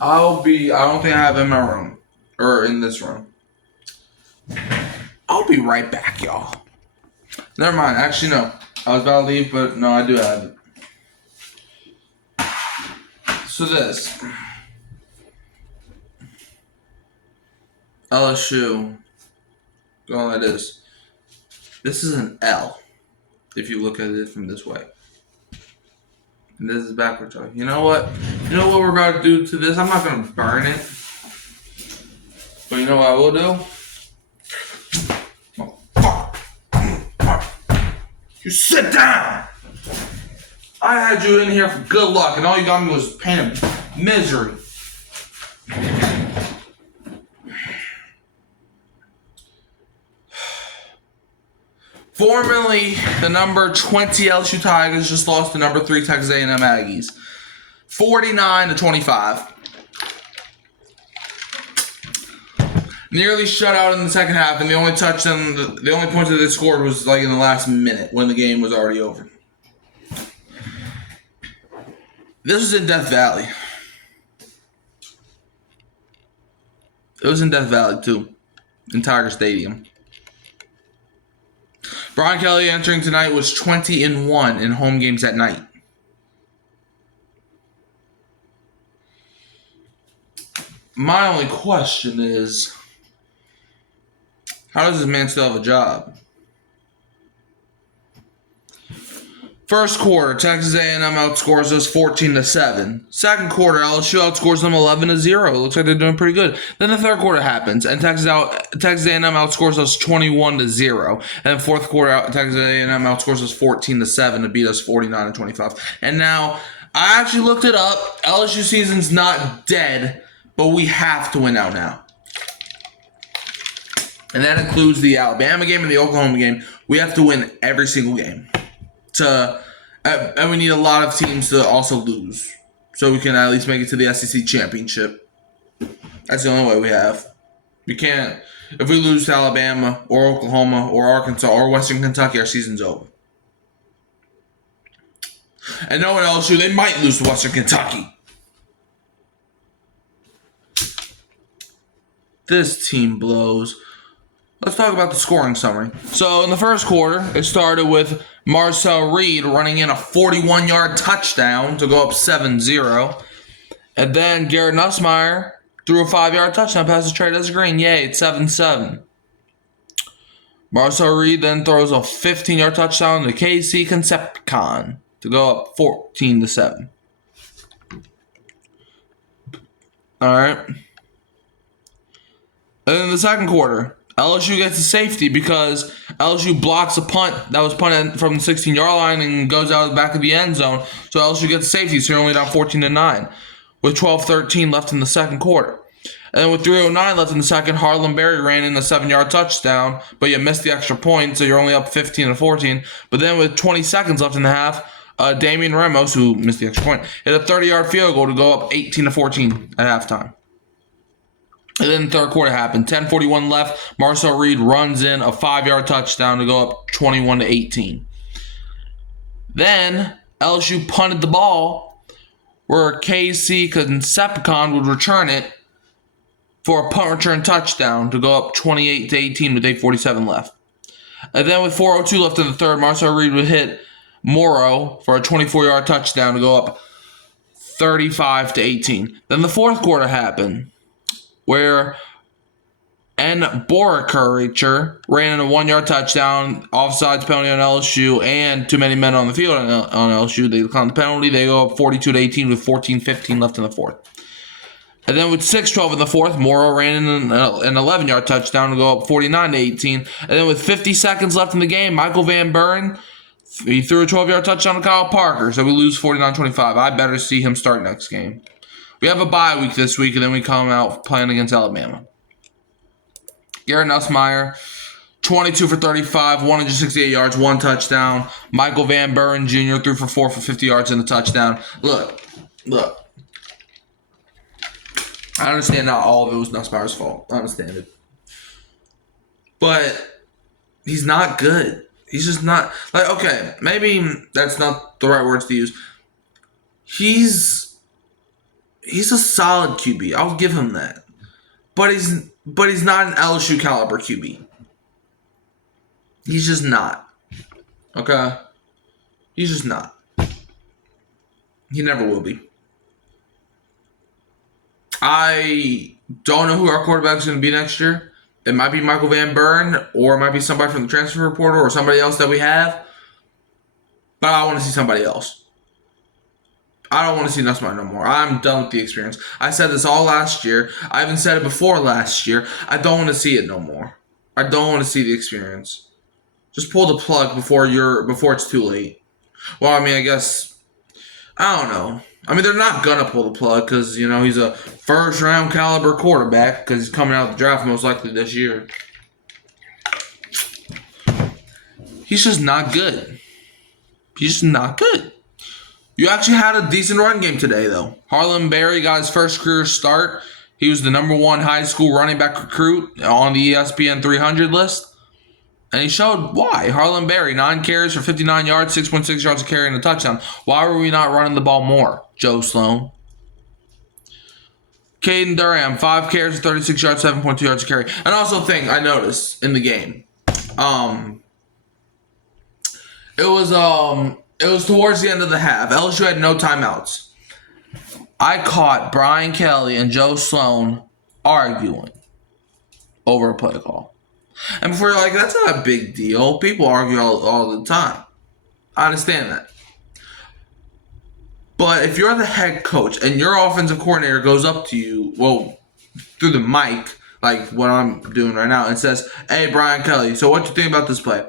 I don't think I have it in my room. Or in this room. I'll be right back, y'all. Never mind. Actually, no. I was about to leave, but no, I do have it. So this. LSU. Going like this. This is an L. If you look at it from this way. And this is backwards. You know what? You know what we're about to do to this? I'm not going to burn it. But you know what I will do? You sit down! I had you in here for good luck, and all you got me was pain and misery. Formerly, the number 20 LSU Tigers just lost to number 3 Texas A&M Aggies. 49-25. Nearly shut out in the second half, and the only touchdown, the only points that they scored was like in the last minute when the game was already over. This was in Death Valley. It was in Death Valley too, in Tiger Stadium. Brian Kelly entering tonight was 20-1 in home games at night. My only question is, how does this man still have a job? First quarter, Texas A&M outscores us 14-7. Second quarter, LSU outscores them 11-0. It looks like they're doing pretty good. Then the third quarter happens, and Texas A&M outscores us 21-0. And then fourth quarter, Texas A&M outscores us 14-7 to beat us 49-25. And now, I actually looked it up. LSU season's not dead, but we have to win out now. And that includes the Alabama game and the Oklahoma game. We have to win every single game. And we need a lot of teams to also lose, so we can at least make it to the SEC championship. That's the only way we have. We can't. If we lose to Alabama or Oklahoma or Arkansas or Western Kentucky, our season's over. And no one else, they might lose to Western Kentucky. This team blows. Let's talk about the scoring summary. So in the first quarter, it started with Marcel Reed running in a 41-yard touchdown to go up 7-0. And then Garrett Nussmeier threw a 5-yard touchdown pass to Trey Green. Yay, it's 7-7. Marcel Reed then throws a 15-yard touchdown to KC Concepcon to go up 14-7. All right. And in the second quarter, LSU gets a safety because LSU blocks a punt that was punted from the 16-yard line and goes out of the back of the end zone. So LSU gets a safety, so you're only down 14-9 with 12:13 left in the second quarter. And then with 3:09 left in the second, Harlan Berry ran in a 7-yard touchdown, but you missed the extra point, so you're only up 15-14. But then with 20 seconds left in the half, Damian Ramos, who missed the extra point, hit a 30-yard field goal to go up 18-14 at halftime. And then the third quarter happened. 10:41 left. Marcel Reed runs in a 5-yard touchdown to go up 21-18. Then LSU punted the ball where KC Concepcon would return it for a punt return touchdown to go up 28-18 with 8:47 left. And then with 4:02 left in the third, Marcel Reed would hit Morrow for a 24-yard touchdown to go up 35-18. Then the fourth quarter happened, where N. Boraker ran in a 1-yard touchdown, offsides penalty on LSU, and too many men on the field on LSU. They declined the penalty. They go up 42-18 with 14:15 left in the fourth. And then with 6:12 in the fourth, Morrow ran in an 11-yard touchdown to go up 49-18. And then with 50 seconds left in the game, Michael Van Buren, he threw a 12-yard touchdown to Kyle Parker, so we lose 49-25. I better see him start next game. We have a bye week this week, and then we come out playing against Alabama. Garrett Nussmeier, 22 for 35, 168 yards, 1 touchdown. Michael Van Buren Jr. threw for 4 for 50 yards and a touchdown. Look. I understand not all of it was Nussmeier's fault. I understand it. But he's not good. He's just not. Like, okay, maybe that's not the right words to use. He's He's a solid QB. I'll give him that. But he's not an LSU caliber QB. He's just not. Okay? He's just not. He never will be. I don't know who our quarterback is going to be next year. It might be Michael Van Buren, or it might be somebody from the transfer portal, or somebody else that we have. But I want to see somebody else. I don't want to see Nussmeier no more. I'm done with the experience. I said this all last year. I even said it before last year. I don't want to see it no more. I don't want to see the experience. Just pull the plug before it's too late. Well, I mean, I guess I don't know. I mean, they're not gonna pull the plug because he's a first round caliber quarterback because he's coming out of the draft most likely this year. He's just not good. He's just not good. You actually had a decent run game today, though. Harlan Berry got his first career start. He was the #1 high school running back recruit on the ESPN 300 list. And he showed why. Harlan Berry, 9 carries for 59 yards, 6.6 yards a carry, and a touchdown. Why were we not running the ball more, Joe Sloan? Caden Durham, 5 carries for 36 yards, 7.2 yards a carry. And also thing I noticed in the game. It was towards the end of the half. LSU had no timeouts. I caught Brian Kelly and Joe Sloan arguing over a play call. And before you're like, that's not a big deal. People argue all the time. I understand that. But if you're the head coach and your offensive coordinator goes up to you, through the mic, like what I'm doing right now, and says, hey, Brian Kelly, so what do you think about this play?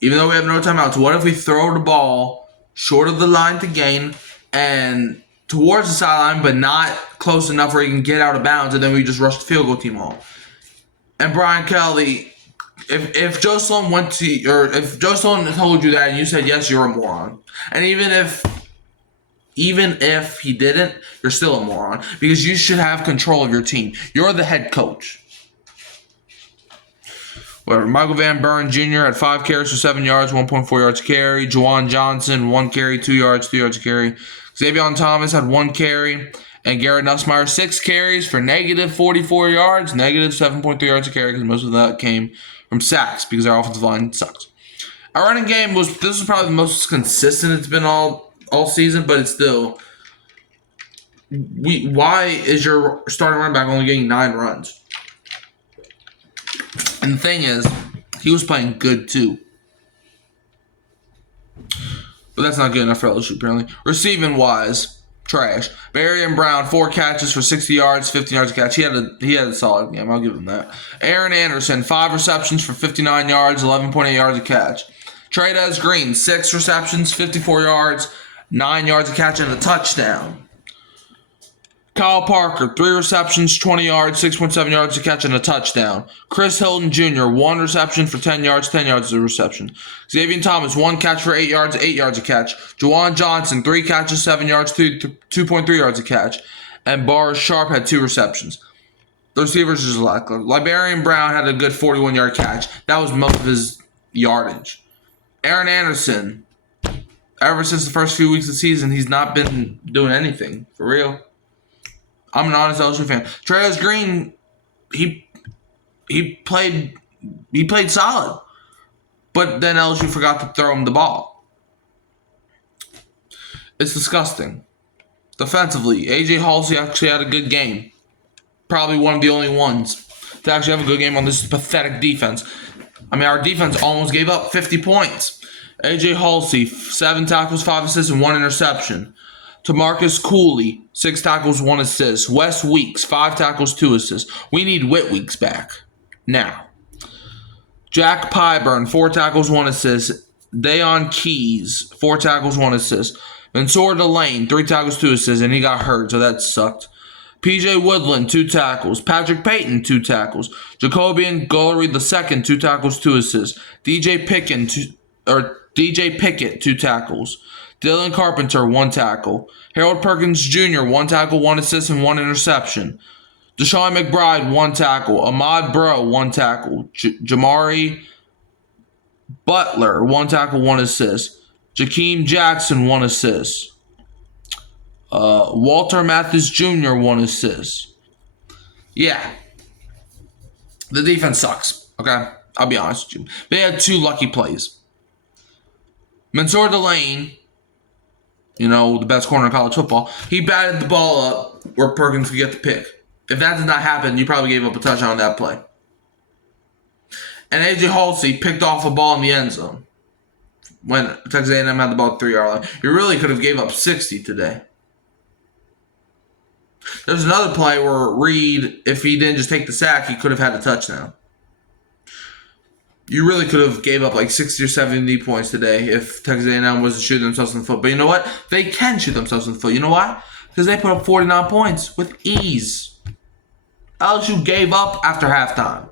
Even though we have no timeouts, what if we throw the ball short of the line to gain and towards the sideline, but not close enough where he can get out of bounds, and then we just rush the field goal team off? And Brian Kelly, if Joe Sloan if Joe Sloan told you that and you said yes, you're a moron. And even if he didn't, you're still a moron because you should have control of your team. You're the head coach. Whatever. Michael Van Buren Jr. had 5 carries for 7 yards, 1.4 yards a carry. Juwan Johnson, 1 carry, 2 yards, 2 yards a carry. Xavier Thomas had 1 carry. And Garrett Nussmeier, 6 carries for -44 yards, -7.3 yards a carry, because most of that came from sacks because our offensive line sucks. Our running game this was probably the most consistent it's been all season, but it's still. Why is your starting running back only getting 9 runs? And the thing is, he was playing good too. But that's not good enough for LSU, apparently. Receiving wise, trash. Barry and Brown, 4 catches for 60 yards, 15 yards a catch. He had a solid game. I'll give him that. Aaron Anderson, 5 receptions for 59 yards, 11.8 yards a catch. Trey'Dez Green, 6 receptions, 54 yards, 9 yards a catch, and a touchdown. Kyle Parker, 3 receptions, 20 yards, 6.7 yards a catch, and a touchdown. Chris Hilton Jr., 1 reception for 10 yards, 10 yards a reception. Xavier Thomas, 1 catch for 8 yards, 8 yards a catch. Juwan Johnson, 3 catches, 7 yards, 2.3 yards a catch. And Boris Sharp had 2 receptions. The receivers just lackluster. Liberian Brown had a good 41-yard catch. That was most of his yardage. Aaron Anderson, ever since the first few weeks of the season, he's not been doing anything, for real. I'm an honest LSU fan. Trey'Dez Green, he played solid, but then LSU forgot to throw him the ball. It's disgusting. Defensively, AJ Halsey actually had a good game. Probably one of the only ones to actually have a good game on this pathetic defense. I mean, our defense almost gave up 50 points. AJ Halsey, 7 tackles, 5 assists, and 1 interception. Tamarcus Cooley, 6 tackles, 1 assist. Wes Weeks, 5 tackles, 2 assists. We need Whit Weeks back. Now. Jack Pyburn, 4 tackles, 1 assist. Dayon Keys, 4 tackles, 1 assist. Mansour Delane, 3 tackles, 2 assists, and he got hurt, so that sucked. PJ Woodland, 2 tackles. Patrick Payton, 2 tackles. Jacobian Gullery II, 2 tackles, 2 assists. DJ Pickett, 2 tackles. Dylan Carpenter, 1 tackle. Harold Perkins Jr., 1 tackle, 1 assist, and 1 interception. Deshaun McBride, 1 tackle. Ahmad Bro, 1 tackle. Jamari Butler, 1 tackle, 1 assist. Jakeem Jackson, 1 assist. Walter Mathis Jr. 1 assist. Yeah, the defense sucks. Okay, I'll be honest with you. They had 2 lucky plays. Mansour Delane, the best corner in college football, he batted the ball up where Perkins could get the pick. If that did not happen, you probably gave up a touchdown on that play. And A.J. Halsey picked off a ball in the end zone when Texas A&M had the ball at the 3-yard line. You really could have gave up 60 today. There's another play where Reed, if he didn't just take the sack, he could have had a touchdown. You really could have gave up like 60 or 70 points today if Texas A&M wasn't shooting themselves in the foot. But you know what? They can shoot themselves in the foot. You know why? Because they put up 49 points with ease. LSU gave up after halftime.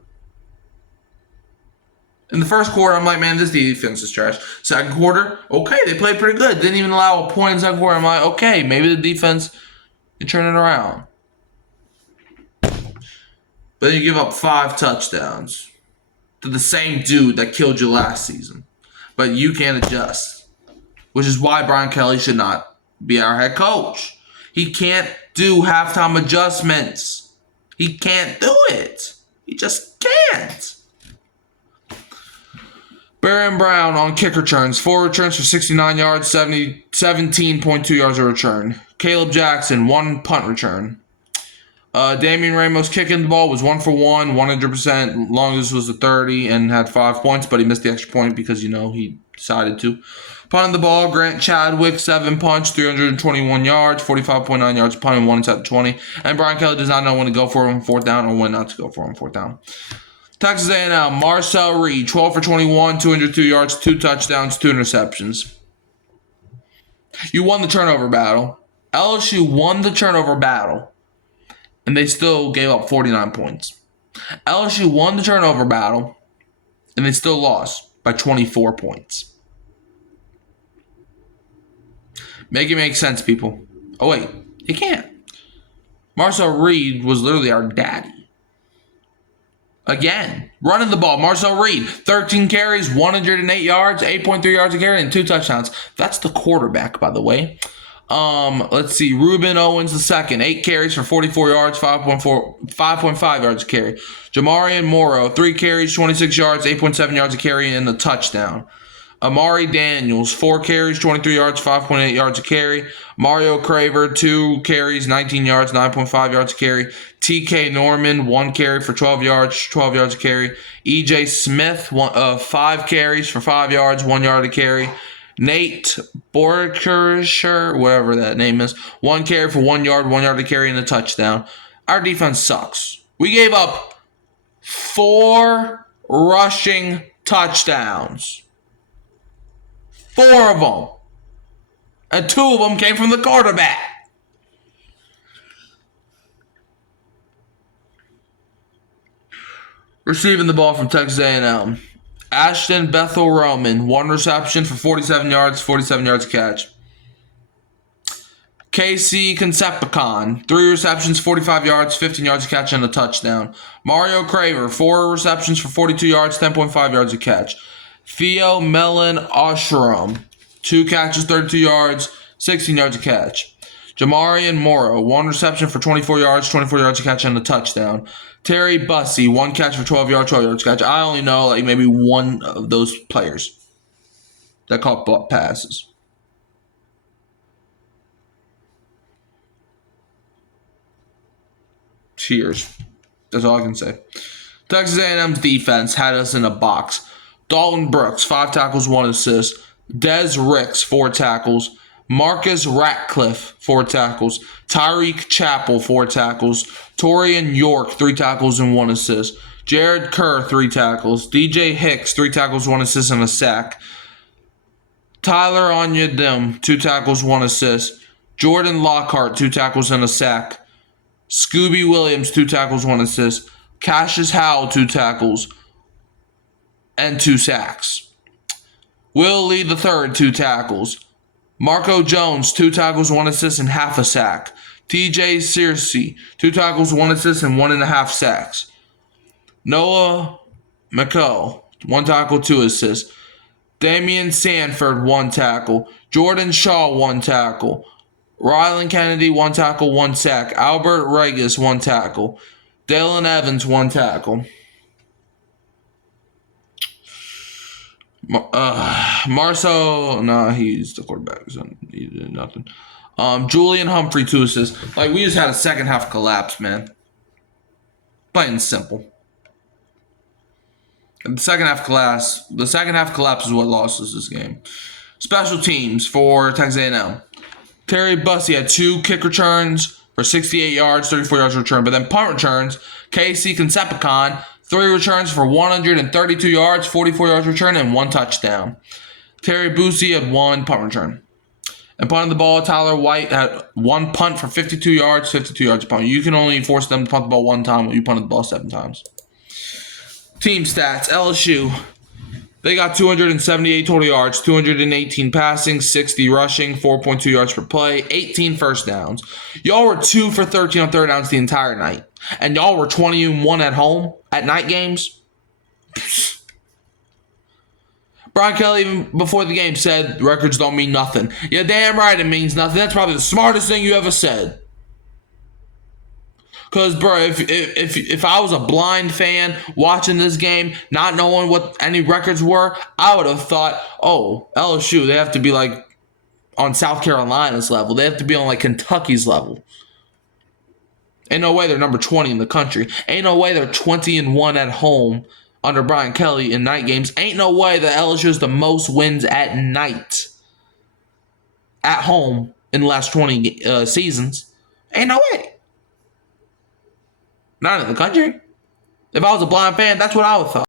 In the first quarter, I'm like, man, this defense is trash. Second quarter, okay, they played pretty good. Didn't even allow a point in the second quarter. I'm like, okay, maybe the defense can turn it around. But then you give up 5 touchdowns to the same dude that killed you last season. But you can't adjust. Which is why Brian Kelly should not be our head coach. He can't do halftime adjustments. He can't do it. He just can't. Baron Brown on kick returns. 4 returns for 69 yards, 17.2 yards a return. Caleb Jackson, 1 punt return. Damian Ramos kicking the ball was 1 for 1, 100%. Longest was a 30 and had 5 points, but he missed the extra point because, he decided to. Punting the ball, Grant Chadwick, 7 punch, 321 yards, 45.9 yards punting, 1 inside the 20. And Brian Kelly does not know when to go for him on 4th down or when not to go for him on 4th down. Texas A&M, Marcel Reed, 12 for 21, 202 yards, 2 touchdowns, 2 interceptions. You won the turnover battle. LSU won the turnover battle, and they still gave up 49 points. LSU won the turnover battle, and they still lost by 24 points. Make it make sense, people. Oh, wait, it can't. Marcel Reed was literally our daddy. Again, running the ball. Marcel Reed, 13 carries, 108 yards, 8.3 yards a carry, and 2 touchdowns. That's the quarterback, by the way. Let's see. Ruben Owens II, 8 carries for 44 yards, 5.5 yards a carry. Jamarian Morrow, 3 carries, 26 yards, 8.7 yards a carry, and a touchdown. Amari Daniels, 4 carries, 23 yards, 5.8 yards a carry. Mario Craver, 2 carries, 19 yards, 9.5 yards a carry. TK Norman, 1 carry for 12 yards, 12 yards a carry. EJ Smith, 5 carries for 5 yards, 1 yard a carry. Nate Borkersher, whatever that name is, 1 carry for 1 yard, 1 yard to carry, and a touchdown. Our defense sucks. We gave up 4 rushing touchdowns. 4 of them. And 2 of them came from the quarterback. Receiving the ball from Texas A&M. Ashton Bethel Roman, 1 reception for 47 yards a catch. Casey Concepcion, 3 receptions, 45 yards, 15 yards a catch, and a touchdown. Mario Craver, 4 receptions for 42 yards, 10.5 yards a catch. Theo Mellon Oshram, 2 catches, 32 yards, 16 yards a catch. Jamarian Morrow, 1 reception for 24 yards a catch, and a touchdown. Terry Bussey, 1 catch for 12 yards a catch. I only know maybe one of those players that caught passes. Cheers. That's all I can say. Texas A&M's defense had us in a box. Dalton Brooks, 5 tackles, 1 assist. Des Ricks, 4 tackles. Marcus Ratcliffe, 4 tackles. Tyreek Chappell, 4 tackles. Torian York, 3 tackles and 1 assist. Jared Kerr, 3 tackles. DJ Hicks, 3 tackles, 1 assist, and a sack. Tyler Onyedem, 2 tackles, 1 assist. Jordan Lockhart, 2 tackles and a sack. Scooby Williams, 2 tackles, 1 assist. Cassius Howell, 2 tackles and 2 sacks. Will Lee III, 2 tackles. Marco Jones, 2 tackles, 1 assist, and half a sack. TJ Searcy, 2 tackles, 1 assist, and 1.5 sacks. Noah McCall, 1 tackle, 2 assists. Damian Sanford, 1 tackle. Jordan Shaw, 1 tackle. Rylan Kennedy, 1 tackle, 1 sack. Albert Regis, 1 tackle. Dalen Evans, 1 tackle. Marcel, he's the quarterback, so he did nothing. Julian Humphrey, 2 assists. Like, we just had a second half collapse, man. Plain and simple. And the second half collapse is what lost us this game. Special teams for Texas A&M. Terry Bussey had 2 kick returns for 68 yards, 34 yards return. But then punt returns, Casey Concepicon, 3 returns for 132 yards, 44 yards return, and 1 touchdown. Terry Bussey had 1 punt return. And punting the ball, Tyler White had 1 punt for 52 yards, 52 yards punt. You can only force them to punt the ball 1 time when you punted the ball 7 times. Team stats, LSU. They got 278 total yards, 218 passing, 60 rushing, 4.2 yards per play, 18 first downs. Y'all were 2 for 13 on third downs the entire night. And y'all were 20-1 at home at night games. Brian Kelly, even before the game, said records don't mean nothing. Yeah, damn right it means nothing. That's probably the smartest thing you ever said. Because, bro, if I was a blind fan watching this game, not knowing what any records were, I would have thought, oh, LSU, they have to be like on South Carolina's level. They have to be on like Kentucky's level. Ain't no way they're number 20 in the country. Ain't no way they're 20-1 at home under Brian Kelly in night games. Ain't no way that LSU is the most wins at night at home in the last 20 seasons. Ain't no way. Not in the country. If I was a blind fan, that's what I would thought.